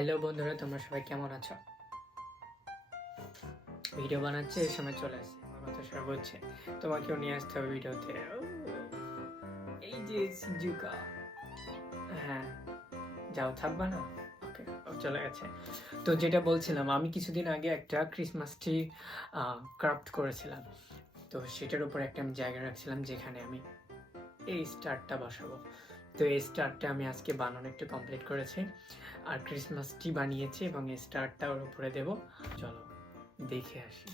Hello বন্ধুরা, তোমরা সবাই কেমন আছো? ভিডিও বানাচ্ছে এই সময় চলে আসছে, আমার কথা সবাই বলছে তোমাকেও নিয়ে আসতে হবে ভিডিওতে। এই যে সিজুকা, হ্যাঁ যাও, থাকবা না? ওকে, চলে গেছে। তো যেটা বলছিলাম, আমি কিছুদিন আগে একটা ক্রিসমাস ট্রি ক্রাফট করেছিলাম। তো সেটার উপর একটা আমি জায়গা রাখছিলাম যেখানে আমি এই স্টারটা বসাবো। তো এই স্টারটা আমি আজকে বানানো একটু কমপ্লিট করেছি, আর ক্রিসমাস ট্রি বানিয়েছি এবং এই স্টারটা ওর উপরে দেবো। চলো দেখে আসি।